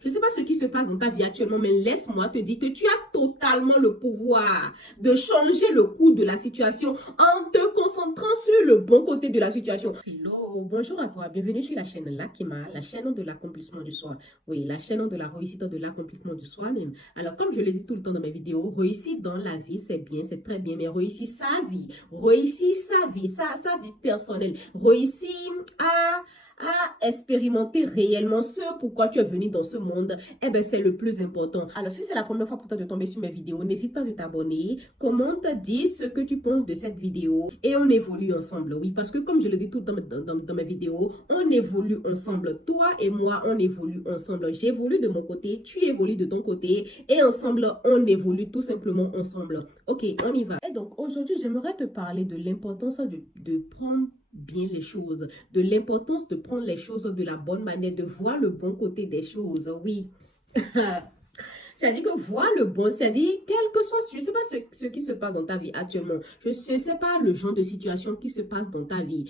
Je ne sais pas ce qui se passe dans ta vie actuellement, mais laisse-moi te dire que tu as totalement le pouvoir de changer le cours de la situation en te concentrant sur le bon côté de la situation. Hello, bonjour à toi, bienvenue sur la chaîne Lakima, la chaîne de l'accomplissement du soi. Oui, la chaîne de la réussite, de l'accomplissement de soi-même. Alors, comme je le dis tout le temps dans mes vidéos, réussir dans la vie, c'est bien, c'est très bien, mais réussir sa vie, sa vie personnelle, réussir à expérimenter réellement ce pourquoi tu es venu dans ce monde, eh bien, c'est le plus important. Alors, si c'est la première fois pour toi de tomber sur mes vidéos, n'hésite pas de t'abonner, commente, dis ce que tu penses de cette vidéo et on évolue ensemble. Oui, parce que comme je le dis tout le temps dans mes vidéos, on évolue ensemble. Toi et moi, on évolue ensemble. J'évolue de mon côté, tu évolues de ton côté et ensemble, on évolue tout simplement ensemble. Ok, on y va. Et donc, aujourd'hui, j'aimerais te parler de l'importance de prendre bien les choses, de l'importance de prendre les choses de la bonne manière, de voir le bon côté des choses, oui. C'est-à-dire que voir le bon, c'est-à-dire, quel que soit, je ne sais pas ce qui se passe dans ta vie actuellement, je ne sais pas le genre de situation qui se passe dans ta vie,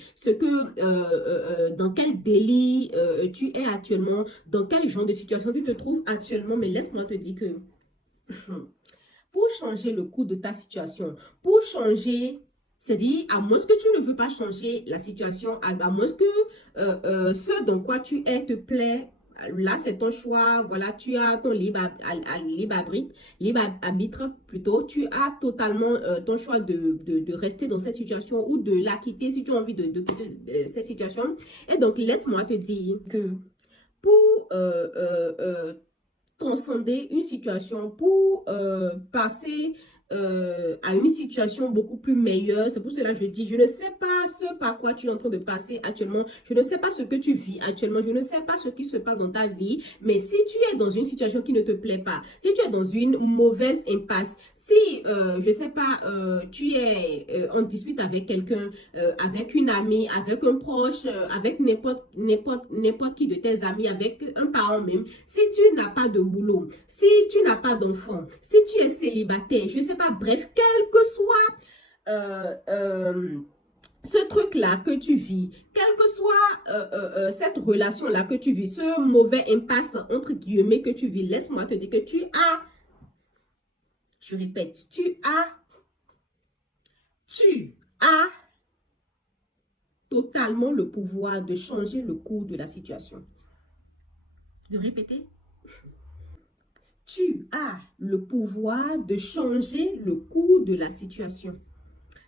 dans quel délit tu es actuellement, dans quel genre de situation tu te trouves actuellement, mais laisse-moi te dire que pour changer le cours de ta situation, pour changer... C'est-à-dire, à moins que tu ne veux pas changer la situation, à moins que ce dans quoi tu es te plaît, là c'est ton choix, voilà, tu as ton libre arbitre plutôt, tu as totalement ton choix de rester dans cette situation ou de la quitter si tu as envie de quitter cette situation. Et donc, laisse-moi te dire que pour transcender une situation, pour passer à une situation beaucoup plus meilleure. C'est pour cela que je dis, je ne sais pas ce par quoi tu es en train de passer actuellement. Je ne sais pas ce que tu vis actuellement. Je ne sais pas ce qui se passe dans ta vie. Mais si tu es dans une situation qui ne te plaît pas, si tu es dans une mauvaise impasse, si, je ne sais pas, tu es en dispute avec quelqu'un, avec une amie, avec un proche, avec n'importe qui de tes amis, avec un parent même, si tu n'as pas de boulot, si tu n'as pas d'enfant, si tu es célibataire, je ne sais pas, bref, quel que soit ce truc-là que tu vis, quelle que soit cette relation-là que tu vis, ce mauvais impasse, entre guillemets, que tu vis, laisse-moi te dire que tu as... Je répète, tu as totalement le pouvoir de changer le cours de la situation. De répéter. Tu as le pouvoir de changer le cours de la situation.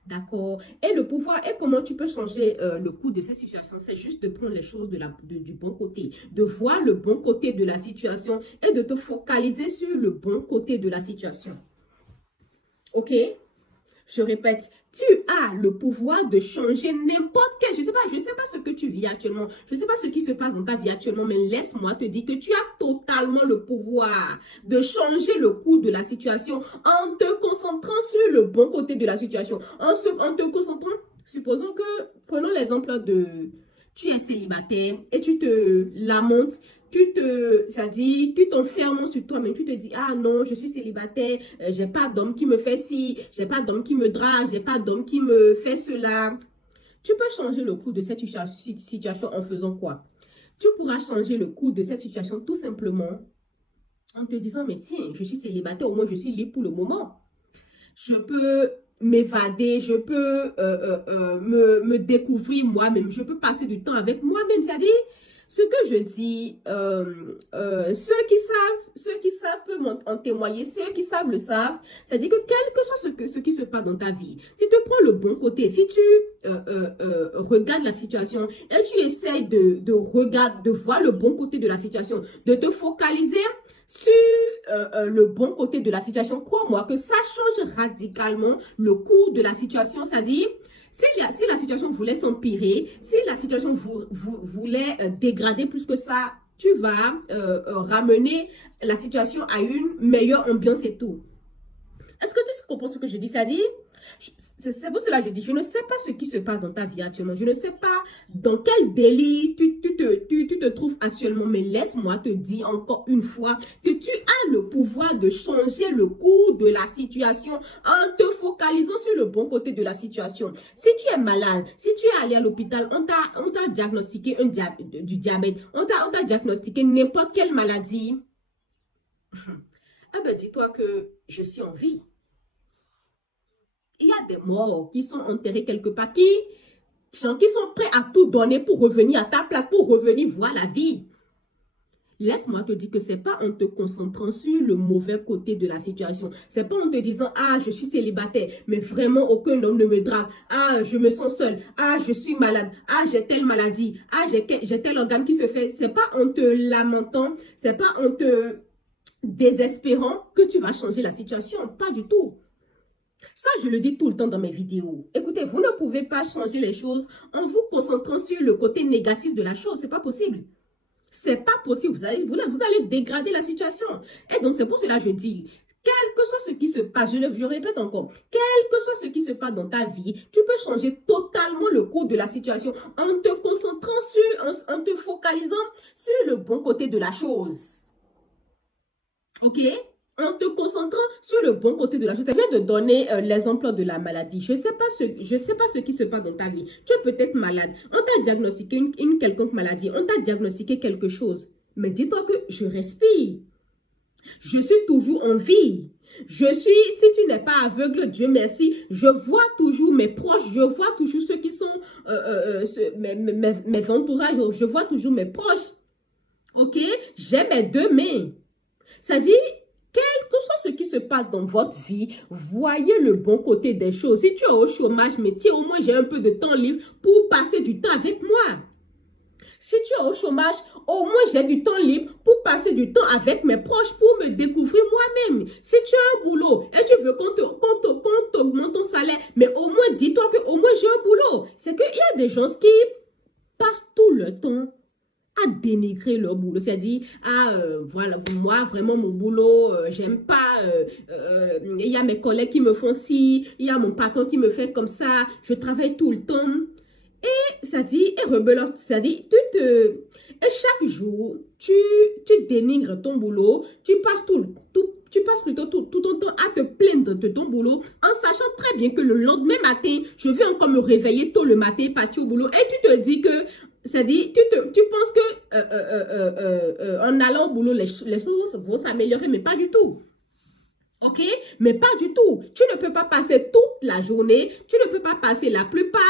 D'accord? Et le pouvoir, et comment tu peux changer le cours de cette situation? C'est juste de prendre les choses du bon côté, de voir le bon côté de la situation et de te focaliser sur le bon côté de la situation. Ok? Je répète, tu as le pouvoir de changer n'importe quel, je sais pas ce que tu vis actuellement, je ne sais pas ce qui se passe dans ta vie actuellement, mais laisse-moi te dire que tu as totalement le pouvoir de changer le cours de la situation en te concentrant sur le bon côté de la situation, en te concentrant, supposons que, prenons l'exemple de... Tu es célibataire et tu te lamentes, tu t'enfermes sur toi-même, tu te dis, ah non, je suis célibataire, j'ai pas d'homme qui me fait ci, j'ai pas d'homme qui me drague, j'ai pas d'homme qui me fait cela. Tu peux changer le cours de cette situation en faisant quoi? Tu pourras changer le cours de cette situation tout simplement en te disant, mais si je suis célibataire, au moins je suis libre pour le moment. Je peux m'évader, je peux me découvrir moi-même, je peux passer du temps avec moi-même, c'est-à-dire, ce que je dis, ceux qui savent peuvent en témoigner, ceux qui savent le savent, c'est-à-dire que quel que soit ce qui se passe dans ta vie, si tu prends le bon côté, si tu regardes la situation et tu essayes de voir le bon côté de la situation, de te focaliser sur le bon côté de la situation, crois-moi que ça change radicalement le cours de la situation, c'est-à-dire, si la situation voulait s'empirer, si la situation voulait dégrader plus que ça, tu vas ramener la situation à une meilleure ambiance et tout. Est-ce que tu comprends ce que je dis? Ça dit, c'est pour cela que je dis, je ne sais pas ce qui se passe dans ta vie actuellement. Je ne sais pas dans quel délit tu te trouves actuellement. Mais laisse-moi te dire encore une fois que tu as le pouvoir de changer le cours de la situation en te focalisant sur le bon côté de la situation. Si tu es malade, si tu es allé à l'hôpital, on t'a diagnostiqué du diabète, on t'a diagnostiqué n'importe quelle maladie. Ah ben, dis-toi que je suis en vie. Il y a des morts qui sont enterrés quelque part, qui sont prêts à tout donner pour revenir à ta place, pour revenir voir la vie. Laisse-moi te dire que ce n'est pas en te concentrant sur le mauvais côté de la situation. Ce n'est pas en te disant, ah, je suis célibataire, mais vraiment aucun homme ne me drague. Ah, je me sens seule. Ah, je suis malade. Ah, j'ai telle maladie. Ah, j'ai tel organe qui se fait. Ce n'est pas en te lamentant, ce n'est pas en te désespérant que tu vas changer la situation. Pas du tout. Ça, je le dis tout le temps dans mes vidéos. Écoutez, vous ne pouvez pas changer les choses en vous concentrant sur le côté négatif de la chose. C'est pas possible. C'est pas possible. Vous allez dégrader la situation. Et donc, c'est pour cela que je dis, quel que soit ce qui se passe, je répète encore, quel que soit ce qui se passe dans ta vie, tu peux changer totalement le cours de la situation en te concentrant en te focalisant sur le bon côté de la chose. Ok? En te concentrant sur le bon côté de la chose. Je viens de donner l'exemple de la maladie. Je ne sais pas ce qui se passe dans ta vie. Tu es peut-être malade. On t'a diagnostiqué une quelconque maladie. On t'a diagnostiqué quelque chose. Mais dis-toi que je respire. Je suis toujours en vie. Si tu n'es pas aveugle, Dieu merci, je vois toujours mes proches, je vois toujours ceux qui sont mes entourages, je vois toujours mes proches. Ok? J'ai mes deux mains. Ça dit, quel que soit ce qui se passe dans votre vie, voyez le bon côté des choses. Si tu es au chômage, mais tiens, au moins j'ai un peu de temps libre pour passer du temps avec moi. Si tu es au chômage, au moins j'ai du temps libre pour passer du temps avec mes proches, pour me découvrir moi-même. Si tu as un boulot et tu veux qu'on t'augmente ton salaire, mais au moins dis-toi que au moins j'ai un boulot. C'est qu'il y a des gens qui passent tout le temps à dénigrer leur boulot. C'est-à-dire, voilà, moi, vraiment, mon boulot, j'aime pas, il y a mes collègues qui me font ci, il y a mon patron qui me fait comme ça, je travaille tout le temps. Et ça dit, et rebelote, ça dit, et chaque jour, tu dénigres ton boulot, tu passes plutôt tout ton temps à te plaindre de ton boulot, en sachant très bien que le lendemain matin, je vais encore me réveiller tôt le matin, partir au boulot, et tu te dis que, ça dit, tu penses que en allant au boulot, les choses vont s'améliorer, mais pas du tout. Ok? Mais pas du tout. Tu ne peux pas passer toute la journée, tu ne peux pas passer la plupart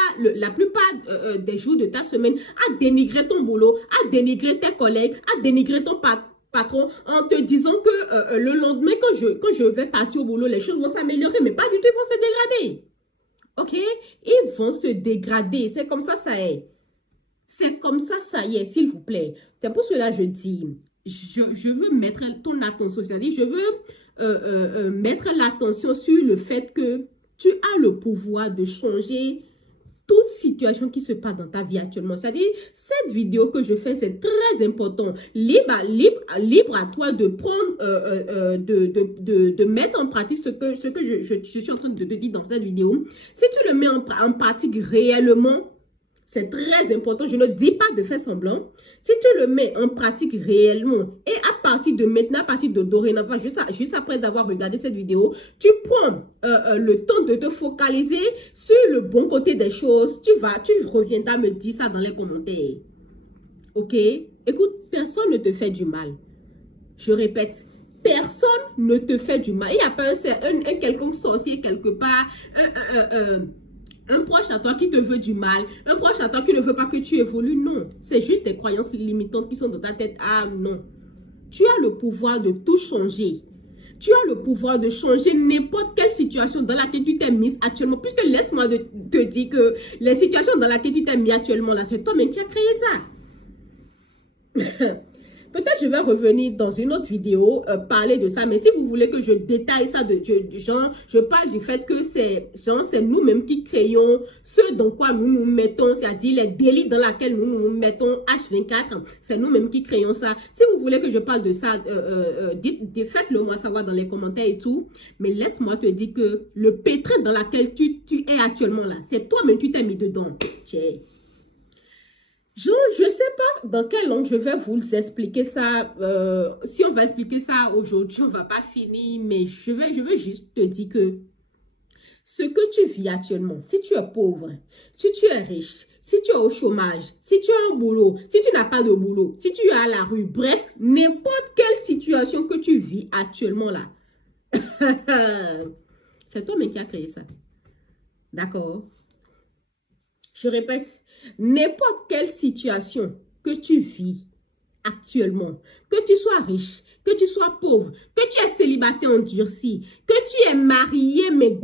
des jours de ta semaine à dénigrer ton boulot, à dénigrer tes collègues, à dénigrer ton patron en te disant que le lendemain, quand je vais passer au boulot, les choses vont s'améliorer, mais pas du tout, ils vont se dégrader. Ok? Ils vont se dégrader. C'est comme ça est. C'est comme ça y est, s'il vous plaît. C'est pour cela que je dis, je veux mettre ton attention, c'est-à-dire je veux mettre l'attention sur le fait que tu as le pouvoir de changer toute situation qui se passe dans ta vie actuellement. C'est-à-dire, cette vidéo que je fais, c'est très important. Libre à toi de prendre, de mettre en pratique ce que je suis en train de te dire dans cette vidéo. Si tu le mets en pratique réellement, c'est très important. Je ne dis pas de faire semblant. Si tu le mets en pratique réellement et à partir de maintenant, à partir de dorénavant, juste après d'avoir regardé cette vidéo, tu prends le temps de te focaliser sur le bon côté des choses. Tu reviendras me dire ça dans les commentaires. Ok? Écoute, personne ne te fait du mal. Je répète, personne ne te fait du mal. Il n'y a pas un quelconque sorcier quelque part, un proche à toi qui te veut du mal, un proche à toi qui ne veut pas que tu évolues, non. C'est juste des croyances limitantes qui sont dans ta tête. Ah non. Tu as le pouvoir de tout changer. Tu as le pouvoir de changer n'importe quelle situation dans laquelle tu t'es mise actuellement. Puisque laisse-moi te dire que les situations dans lesquelles tu t'es mis actuellement, là, c'est toi-même qui as créé ça. Peut-être je vais revenir dans une autre vidéo parler de ça, mais si vous voulez que je détaille ça genre, je parle du fait que c'est nous-mêmes qui créons ce dans quoi nous nous mettons, c'est-à-dire les délits dans lesquels nous nous mettons H24, c'est nous-mêmes qui créons ça. Si vous voulez que je parle de ça, faites-le moi savoir dans les commentaires et tout, mais laisse-moi te dire que le pétrin dans lequel tu es actuellement là, c'est toi-même qui t'es mis dedans. Tiens. Je ne sais pas dans quelle langue je vais vous expliquer ça. Si on va expliquer ça aujourd'hui, on ne va pas finir, mais je veux juste te dire que ce que tu vis actuellement, si tu es pauvre, si tu es riche, si tu es au chômage, si tu as un boulot, si tu n'as pas de boulot, si tu es à la rue, bref, n'importe quelle situation que tu vis actuellement là, c'est toi-même qui as créé ça. D'accord? Je répète, n'importe quelle situation que tu vis actuellement, que tu sois riche, que tu sois pauvre, que tu es célibataire endurci, que tu es marié, mais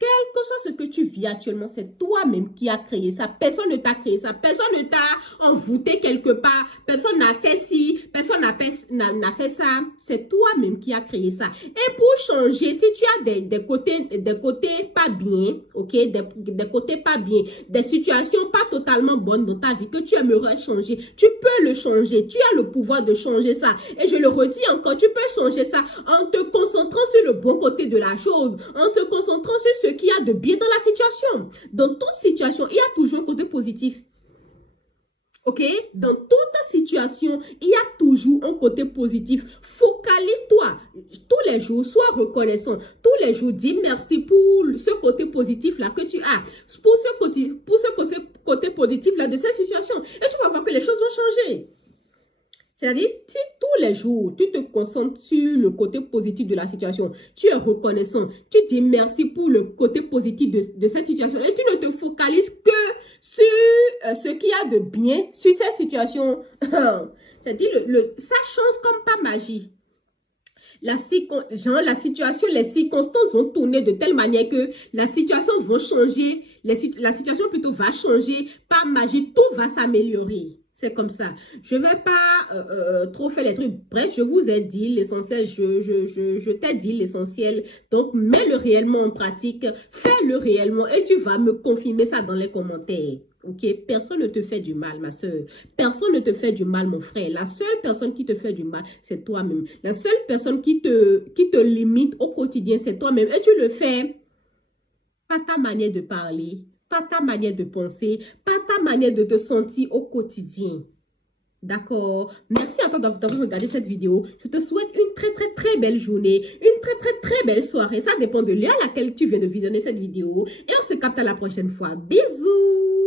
quel que soit ce que tu vis actuellement, c'est toi-même qui as créé ça. Personne ne t'a créé ça. Personne ne t'a envoûté quelque part. Personne n'a fait ci. Personne n'a fait ça. C'est toi-même qui as créé ça. Et pour changer, si tu as des côtés pas bien, ok, des côtés pas bien, des situations pas totalement bonnes dans ta vie que tu aimerais changer, tu peux le changer. Tu as le pouvoir de changer ça. Et je le redis encore, tu peux changer ça en te concentrant sur le bon côté de la chose, en te concentrant sur ce qu'il y a de bien dans la situation. Dans toute situation, il y a toujours un côté positif. Ok? Dans toute situation, il y a toujours un côté positif. Focalise-toi tous les jours, sois reconnaissant. Tous les jours, dis merci pour ce côté positif-là que tu as. Pour ce côté positif-là de cette situation. Et tu vas voir que les choses vont changer. C'est-à-dire, si tous les jours, tu te concentres sur le côté positif de la situation, tu es reconnaissant, tu dis merci pour le côté positif de cette situation et tu ne te focalises que sur ce qu'il y a de bien sur cette situation. C'est-à-dire, ça change comme pas magie. La situation, les circonstances vont tourner de telle manière que la situation va changer, la situation plutôt va changer, par magie, tout va s'améliorer. C'est comme ça. Je ne vais pas trop faire les trucs. Bref, je vous ai dit l'essentiel. Je t'ai dit l'essentiel. Donc, mets-le réellement en pratique. Fais-le réellement et tu vas me confirmer ça dans les commentaires. Ok? Personne ne te fait du mal, ma soeur. Personne ne te fait du mal, mon frère. La seule personne qui te fait du mal, c'est toi-même. La seule personne qui te limite au quotidien, c'est toi-même. Et tu le fais pas ta manière de parler, pas ta manière de penser, pas ta manière de te sentir au quotidien. D'accord? Merci à toi d'avoir regardé cette vidéo. Je te souhaite une très belle journée, une très belle soirée. Ça dépend de l'heure à laquelle tu viens de visionner cette vidéo. Et on se capte à la prochaine fois. Bisous!